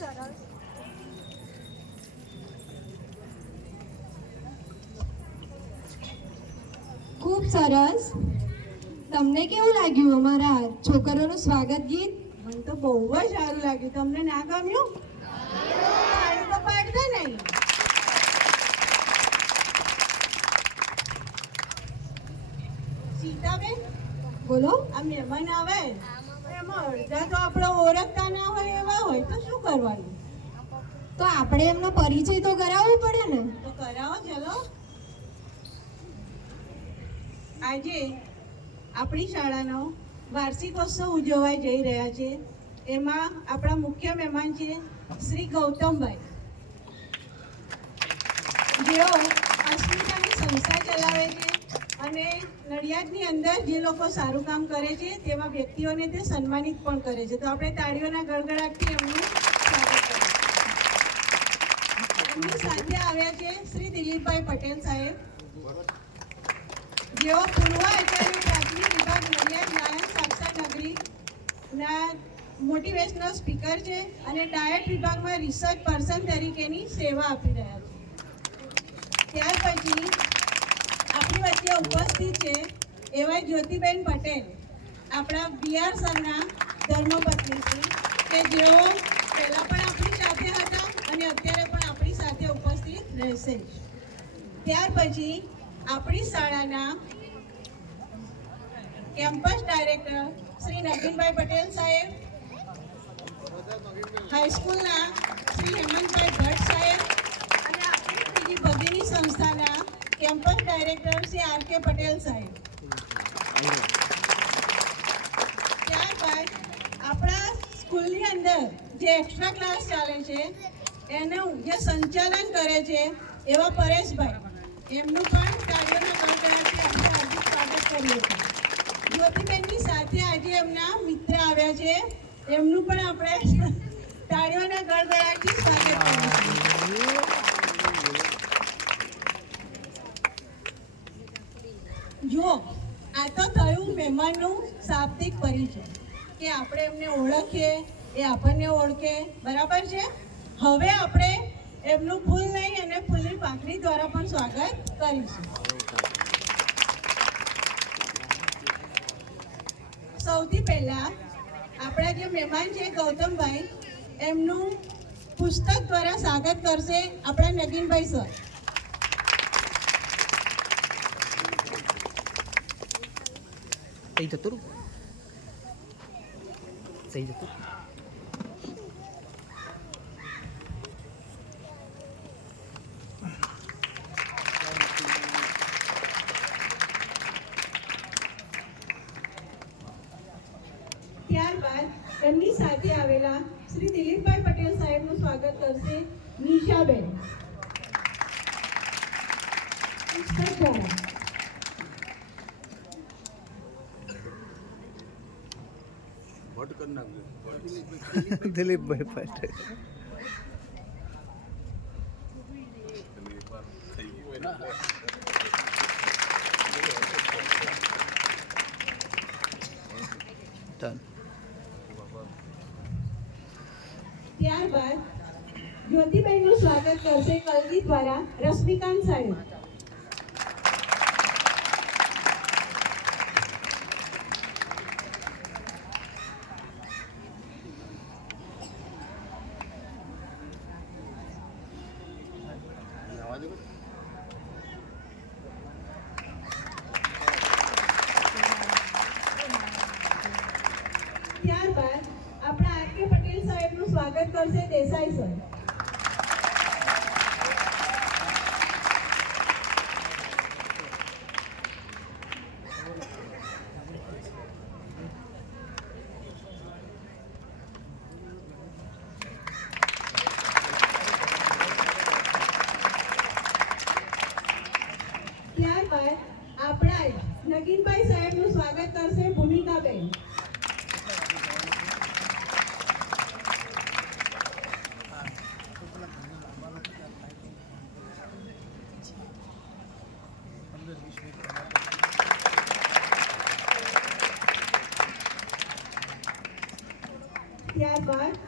સરસ ખૂબ સરસ. તમને કેવું લાગ્યું અમારા છોકરોનું સ્વાગત ગીત? મને તો બહુ જ સારું લાગ્યું. તમને ના ગમ્યું? તો પાડતા નહીં સીતાબેન બોલો. આ મહેમાન આવે. એમાં અડધા તો આપણે ઓળખતા ના હોય એવા હોય તો શું કરવાનું? તો આપણે એમનો પરિચય તો કરાવવો પડે ને? તો કરાવો ચલો. આજે આપણી શાળાનો વાર્ષિકોત્સવ ઉજવવા જઈ રહ્યા છે. એમાં આપણા મુખ્ય મહેમાન છે શ્રી ગૌતમભાઈ. જેઓ અસ્મિતાની સંસ્થા ચલાવે છે. અને નડિયાદની અંદર જે લોકો સારું કામ કરે છે, તેવા વ્યક્તિઓને તે સન્માનિત પણ કરે છે. તો આપણે તાળીઓના ગળગડાટથી એમનું એમની સાથે આવ્યા છે શ્રી દિલીપભાઈ પટેલ સાહેબ. જેઓ પૂર્વ આચાર્ય પ્રાથમિક વિભાગ નડિયાદ લાયન્સ સાક્ષર નગરી ના મોટિવેશનલ સ્પીકર છે અને ડાયટ વિભાગમાં રિસર્ચ પર્સન તરીકેની સેવા આપી રહ્યા છે. ત્યાર પછી આપણી વચ્ચે ઉપસ્થિત છે એવા જ્યોતિબેન પટેલ. આપણા બિહાર સરના ધર્મપત્ની છે કે જેઓ પહેલાં પણ આપણી સાથે હતા અને અત્યારે પણ આપણી સાથે ઉપસ્થિત રહેશે. ત્યાર પછી આપણી શાળાના કેમ્પસ ડાયરેક્ટર શ્રી નવીનભાઈ પટેલ સાહેબ હાઈસ્કૂલના શ્રી હેમંતભાઈ ભટ્ટ સાહેબ અને આપણી બીજી ભગીની સંસ્થાના campus director Shri R K Patel સાહેબ. ત્યારબાદ આપણા સ્કૂલની અંદર જે એક્સ્ટ્રા ક્લાસ ચાલે છે, એનું જે સંચાલન કરે છે એવા પરેશભાઈ, એમનું પણ કાર્યોના ગણતરાથી આપણે હાર્દિક સ્વાગત કરીએ છીએ. જ્યોતિબેનની સાથે આજે એમના મિત્ર આવ્યા છે. એમનું પણ આપણે તાળીઓના ગળગળાટથી સ્વાગત કરીએ જુઓ આ તો થયું મહેમાનનું શાબ્દિક પરિચય, કે આપણે એમને ઓળખીએ, એ આપણને ઓળખે, બરાબર છે? હવે આપણે એમનું ફૂલ નહીં અને ફૂલની પાકડી દ્વારા પણ સ્વાગત કરીશું. સૌથી પહેલા આપણા જે મહેમાન છે, ગૌતમભાઈ, એમનું પુસ્તક દ્વારા સ્વાગત કરશે આપણા નગીનભાઈ સર જતું રહું સહી જતું ત્યારબાદ તેમની સાથે આવેલા શ્રી દિલીપભાઈ પટેલ સાહેબનું સ્વાગત કરશે નિશાબેન પુસ્તક દ્વારા દિલીપભાઈ પટેલ. ત્યારબાદ જ્યોતિબેનનું સ્વાગત કરશે કલગી દ્વારા રશ્મિકાંત સાહેબ. ત્યારબાદ આપણા આર કે પટેલ સાહેબનું સ્વાગત કરશે દેસાઈ સર ત્યારબાદ આપણા જ નગીનભાઈ સાહેબનું સ્વાગત કરશે ભૂમિકાબેન ત્યારબાદ ભટ્ટ સર હેમંતભાઈ